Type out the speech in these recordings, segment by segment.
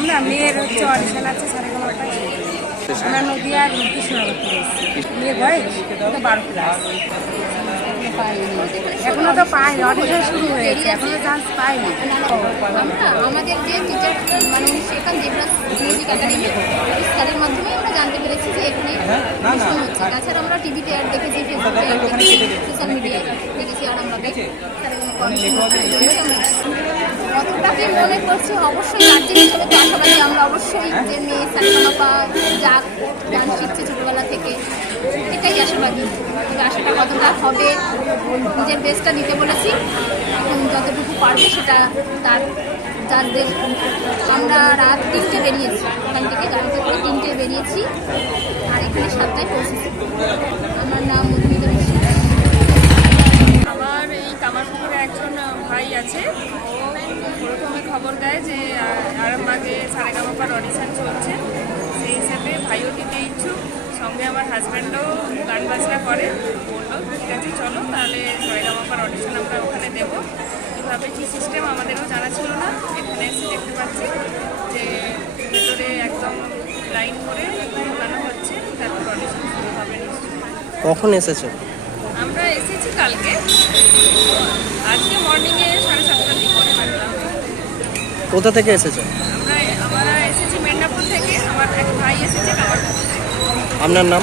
আমরা মেয়ের হচ্ছে অডিশন আছে সাড়ে নটায় আমরা নদিয়ার কৃষ্ণনগর মেয়ে বয়স তো বারো ক্লাস। এখনও তো পাইনি অডিশন শুরু হয়েছে এখনও চান্স পাইনি। আমরা আমাদের যে টিচার মানে উনি শেখান মিউজিক একাডেমি স্যারের মাধ্যমে আমরা জানতে পেরেছি যে এখানে অনুষ্ঠান হচ্ছে। তাছাড়া আমরা টিভিতে অ্যাড দেখেছি ফেসবুকে অ্যাড দেখেছি সোশ্যাল মিডিয়ায় দেখেছি আর আমরা দেখি স্যারের কোনো কন্ডিশন হচ্ছে এই জন্যই আমরা এসেছি। কতটা মনে করছি, অবশ্যই গার্জেন হিসেবে তো আশাবাদী। আমরা অবশ্যই যে মেয়ে সারেগামাপা যাক গান শিখছে ছোটোবেলা থেকে, এটাই আশাবাদী। তবে আশাটা কতটা হবে, নিজের বেস্টটা দিতে বলেছি। এখন যতটুকু পারবে সেটা তার, যাদের আমরা রাত তিনটে বেরিয়েছি, ওখান থেকে গাড়িতে করে তিনটে বেরিয়েছি। আর এখানে সাতটায় পৌঁছেছি। আমার নাম মধুমিতা বিশ্বাস আমার এই কামারপুকুরে একজন ভাই আছে। খবর দেয় যে আরামবাগে সারেগামাপার অডিশন চলছে। সেই হিসাবে ভাইও দিতে ইচ্ছুক সঙ্গে আমার হাজব্যান্ডও গান বাজনা করে। বলল ঠিক আছে চলো তাহলে সারেগামাপার অডিশন আমরা ওখানে দেবো। কীভাবে কী সিস্টেম আমাদেরও জানা ছিল না। এখানে এসে দেখতে পাচ্ছি যে ভেতরে একদম লাইন করে ঢোকানো হচ্ছে তারপর অডিশন শুরু হবে কখন এসেছ? আমরা এসেছি কালকে। আজকে মর্নিংয়ে সাড়ে সাতটার দিক করে হাঁটলাম কোথা থেকে এসেছেন? আমরা এসেছি মেদিনীপুর থেকে আমার এক ভাই এসেছে আপনার নাম।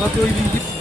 Radyoyla ilgili